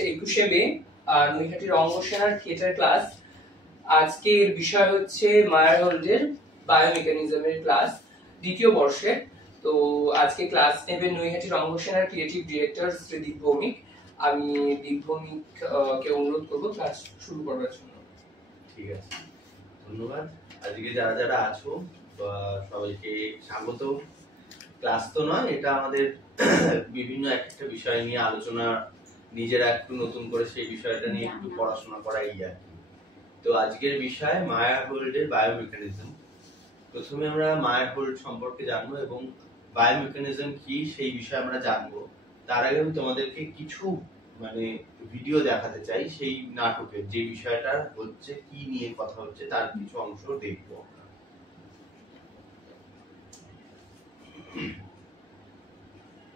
21 মে Naihati রঙ্গসেনার theatre class. আজকের বিষয় হচ্ছে মায়ার হোল্ডের বায়োমেকানিজমের ক্লাস, দ্বিতীয় বর্ষে। তো আজকে ক্লাস নেবেন নৈহাটি রঙ্গসেনার ক্রিয়েটিভ ডিরেক্টর শ্রী দীপ ভৌমিক। আমি দীপ ভৌমিক কে অনুরোধ করবো ক্লাস শুরু করার জন্য। ঠিক আছে, ধন্যবাদ। আজকে যারা যারা আছো সবাইকে স্বাগত। ক্লাস তো নয়, এটা আমাদের বিভিন্ন একটা বিষয় নিয়ে আলোচনা, নিজেরা একটু নতুন করে সেই বিষয়টা নিয়ে একটু পড়াশোনা করাই আর কি। তো আজকের বিষয় মায়ার হোল্ডের বায়োমেকানিজম। প্রথমে আমরা মায়ার হোল্ড সম্পর্কে জানবো এবং বায়োমেকানিজম কি সেই বিষয়ে আমরা জানবো। তার আগে আমি তোমাদেরকে কিছু ভিডিও দেখাতে চাই সেই নাটকের, যে বিষয়টা হচ্ছে কি নিয়ে কথা হচ্ছে তার কিছু অংশ দেখবো।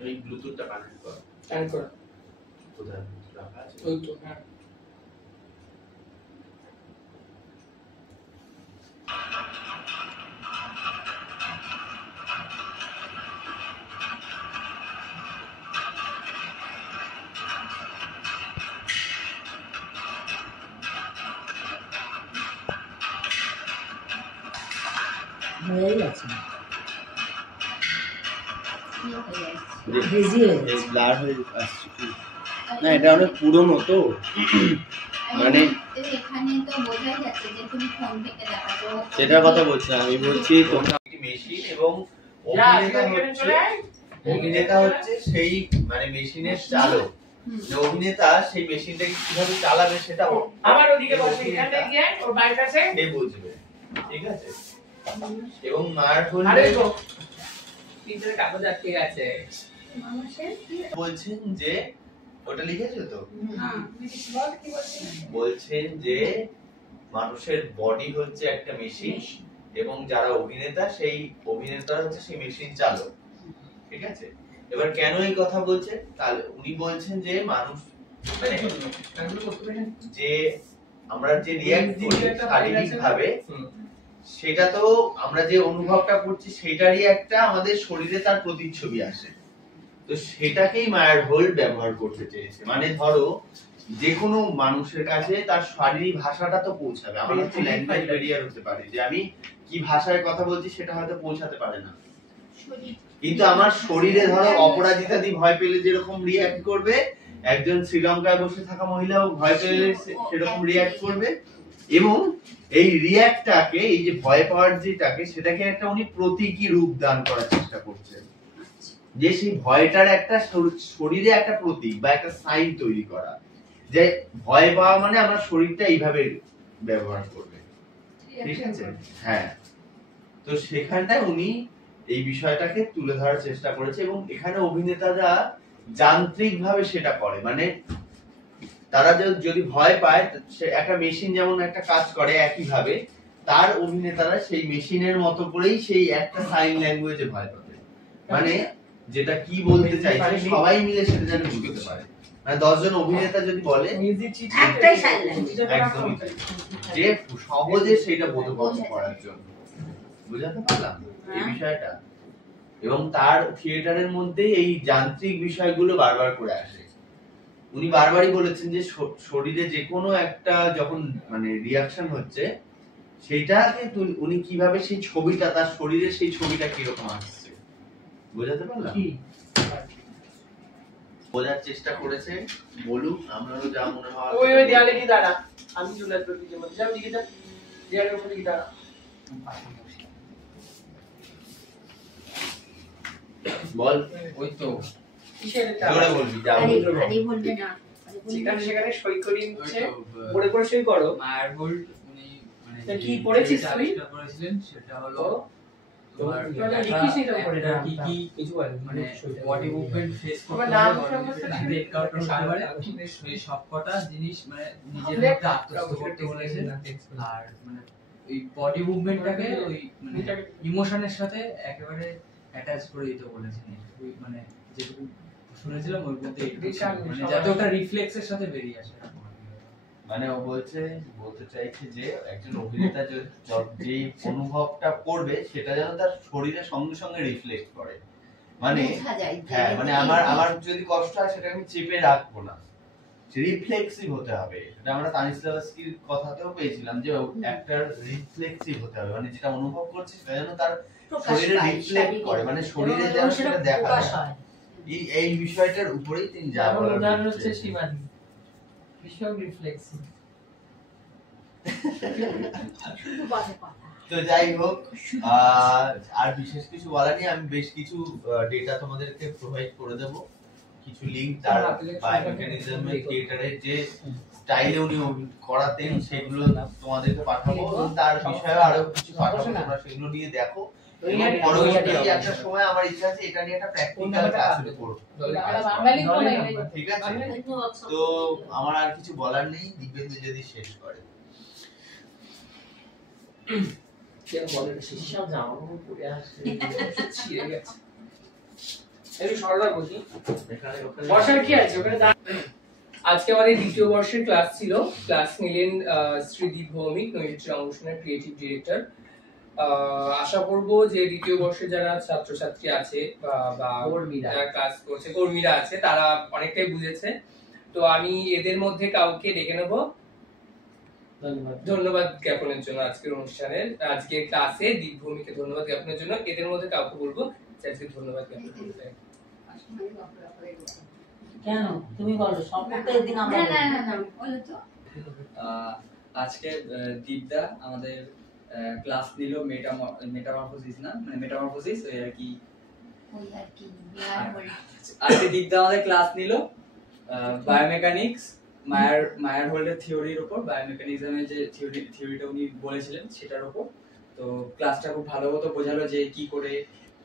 এই ব্লুটুথটা কানেক্ট কর। কোথায় রাখা আছে? ওই তো, হ্যাঁ। না, এটা অনেক পুরনো তো, মানে সেটার কথা বলছি। আমি বলছি তোমরা মেশিন এবং অভিনেতা হচ্ছে সেই মেশিনের চালক। অভিনেতা সেই মেশিনটাকে কিভাবে চালাবে সেটা আমার ওদিকে বসে এখানে গিয়ে ওর বাইরে আছে সে বুঝবে, ঠিক আছে। এবং মার হোল্ড তিনটে কাগজ আটকে গেছে। বলছেন যে ওটা লিখেছো তো? বলছেন যে মানুষের বডি হচ্ছে একটা মেশিন এবং যারা অভিনেতা সেই অভিনেতা হচ্ছে সেই মেশিন চালক, ঠিক আছে। এবার কেন এই কথা বলছে? তাহলে উনি বলছেন যে মানুষ যে আমরা যে রিঅ্যাক্ট করি শারীরিক ভাবে, সেটা তো আমরা যে অনুভবটা করছি সেটারই একটা আমাদের শরীরে তার প্রতিচ্ছবি আসে। তো সেটাকেই মায়ার হোল্ড ব্যবহার করতে চেয়েছে। মানে ধরো যে কোনো মানুষের কাছে তার শারীরিক ভাষাটা তো পৌঁছাবে। আমার হচ্ছে ল্যাঙ্গুয়েজ ব্যারিয়ার হতে পারে, যে আমি কি ভাষায় কথা বলছি সেটা হয়তো পৌঁছাতে পারে না, কিন্তু আমার শরীরে ধরো অপরাজিতা দি ভয় পেলে যেরকম রিঅ্যাক্ট করবে, একজন শ্রীলঙ্কায় বসে থাকা মহিলাও ভয় পেলে সেরকম রিঅ্যাক্ট করবে। এবং এই রিঅ্যাক্টটাকে, এই যে ভয় পাওয়ার যেটাকে, সেটাকে একটা উনি প্রতীকী রূপ দান করার চেষ্টা করছেন, যে সেই ভয়টার একটা শরীরে একটা প্রতীক বা একটা সাইন তৈরি করা, যে ভয় পাওয়া মানে আমার শরীরটা এইভাবে ব্যবহার করবে, ঠিক আছে। হ্যাঁ, তো সেখানটায় উনি এই বিষয়টাকে তুলে ধরার চেষ্টা করেছে এবং এখানে অভিনেতারা যান্ত্রিক ভাবে সেটা করে। মানে তারা যদি ভয় পায়, সে একটা মেশিন যেমন একটা কাজ করে একই ভাবে তার অভিনেতারা সেই মেশিনের মতো করেই সেই একটা সাইন ল্যাঙ্গুয়েজে ভয় পাবে। মানে যেটা কি বলতে চাইছে সবাই মিলে সেটা যেন বুঝতে পারে। মানে 10 জন অভিনেতা যদি বলে একটাই সাইন ল্যাঙ্গুয়েজ, একদমই তাই, যে সহজে সেটা বোধগম্য করার জন্য। বুঝাতে পারলাম এই বিষয়টা? এবং তার থিয়েটারের মধ্যে এই যান্ত্রিক বিষয়গুলো বারবার করে আসে। উনি বারবারই বলেছেন যে শরীরে যে কোনো একটা যখন রিঅ্যাকশন হচ্ছে, সেইটাকে উনি কিভাবে সেই ছবিটা, তার শরীরে সেই ছবিটা কিরকম আসছে, বোঝাতে পারলাম? বোঝার চেষ্টা করেছে। বলুক, আমারও যা মনে হয়। ওই দেয়ালে কি দাঁড়া, আমি চলে আসবো পিছনে মধ্যে, যাও দিকে যা, দেয়ালের উপরে কি দাঁড়া। বল। ওই তো কিসের জোরে বলবি, যা আরে বলবে না, যেখানে সেখানে সই করি হচ্ছে, পড়ে পড়ে সই করো। মায়ার হোল্ড উনি কি পড়েছিস তুই? করেছিলেন সেটা হলো তোমার লিখিস এটা পড়ে না, কি কি কিছু বলে বডি মুভমেন্ট ফেস করতে আমার নাম হবে, ব্রেক আউট করতে পারে, সেই সবকটা জিনিস নিজের মধ্যে আত্মস্থ করতে বলেছে। আর ওই বডি মুভমেন্টটাকে ওই ইমোশনের সাথে একেবারে অ্যাটাচ করে দিতে বলেছেন। ওই যেটুকু শুনেছিলাম ওর মধ্যে যাতে ওটা রিফ্লেক্সের সাথে বেরিয়ে আসে। ও বলতে চাইছে যে একজন অভিনেতা যে অনুভবটা করবে সেটা যেন তার শরীরের সঙ্গে সঙ্গে রিফ্লেক্ট করে। হ্যাঁ, আমার যদি কষ্ট হয় সেটা আমি চেপে রাখবো না, রিফ্লেক্সিভ হতে হবে। এটা আমরা তানিস্লাভস্কির কথাতেও পেয়েছিলাম যে অ্যাক্টর রিফ্লেক্সিভ হতে হবে, মানে যেটা অনুভব করছে সেটা যেন তার শরীরে রিফ্লেক্ট করে, মানে শরীরে যেন সেটা দেখা যায়। এই বিষয়টার উপরেই তিনি যা বলার উদাহরণ হচ্ছে শিবানী, ভীষণ রিফ্লেক্সিভ। শুধু বলে কথা। তো যাই হোক, আর বিশেষ কিছু বলার নেই। আমি বেশ কিছু ডেটা তোমাদেরকে প্রোভাইড করে দেব, কিছু লিংক তার বায়োমেকানিজমের থিয়েটারের যে স্টাইলে উনি করাতেন সেগুলো তোমাদেরকে পাঠাবো, তার বিষয়ে আরো কিছু পাঠাবো, তোমরা সেগুলো নিয়ে দেখো। পরবর্তী একটা সময় আমার ইচ্ছা আছে এটা নিয়ে একটা প্র্যাকটিক্যাল ক্লাস করব, ঠিক আছে? তো আমার আর কিছু বলার নেই, দিব্যেন্দু যদি শেষ করে। আজকে আমাদের দ্বিতীয় বর্ষের ক্লাস ছিল। ক্লাস নিলেন শ্রীদীপ ভৌমিক, নৈহাটি রঙ্গসেনার ক্রিয়েটিভ ডিরেক্টর। আশা করব যে দ্বিতীয় বর্ষে যারা ছাত্রছাত্রী আছে বা যারা ক্লাস করছে, কর্মীরা আছে, তারা অনেকটাই বুঝেছে। তো আমি এদের মধ্যে কাউকে ডেকে নেব ধন্যবাদ জ্ঞাপনের জন্য আজকের অনুষ্ঠানের, আজকের ক্লাসে দীপ ভূমিকে ধন্যবাদ জ্ঞাপনের জন্য। এদের মধ্যে কাউকে বলবো যে আজকে ধন্যবাদ জ্ঞাপন করতে। কেন তুমি বলো, সবটা একদিন আমরা না না না বলো তো। আজকে দীপদা আমাদের ক্লাস নিল মেটামরফোসিস, না মানে মেটামরফোসিস ওই আর কি। ওই আর কি বিহার বলে। আজকে দীপদা আমাদের ক্লাস নিল বায়োমেকানিক্স, মায়ার হোল্ডের থিওরির উপর, বায়োমেকানিজমের যে থিওরিটা উনি বলেছিলেন সেটার উপর। তো ক্লাসটা খুব ভালো মতো বোঝালো যে কি করে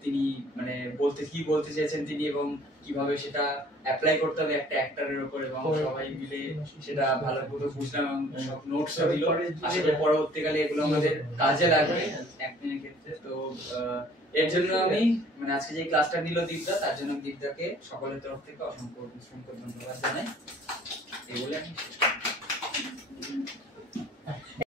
তিনি মানে বলতে চেয়েছেন তিনি, এবং কিভাবে সেটা অ্যাপ্লাই করতে হবে একটা অ্যাক্টরের উপর, এবং সবাই মিলে সেটা ভালো করে বুঝলাম এবং সব নোটসও দিল। আসলে পরবর্তীকালে এগুলো আমাদের কাজে লাগবে অ্যাক্টিংয়ের ক্ষেত্রে। তো এর জন্য আমি মানে আজকে যে ক্লাসটা নিল দীপদা, তার জন্য দীপদাকে সকলের তরফ থেকে অসংখ্য ধন্যবাদ জানাই। এগুলো আমি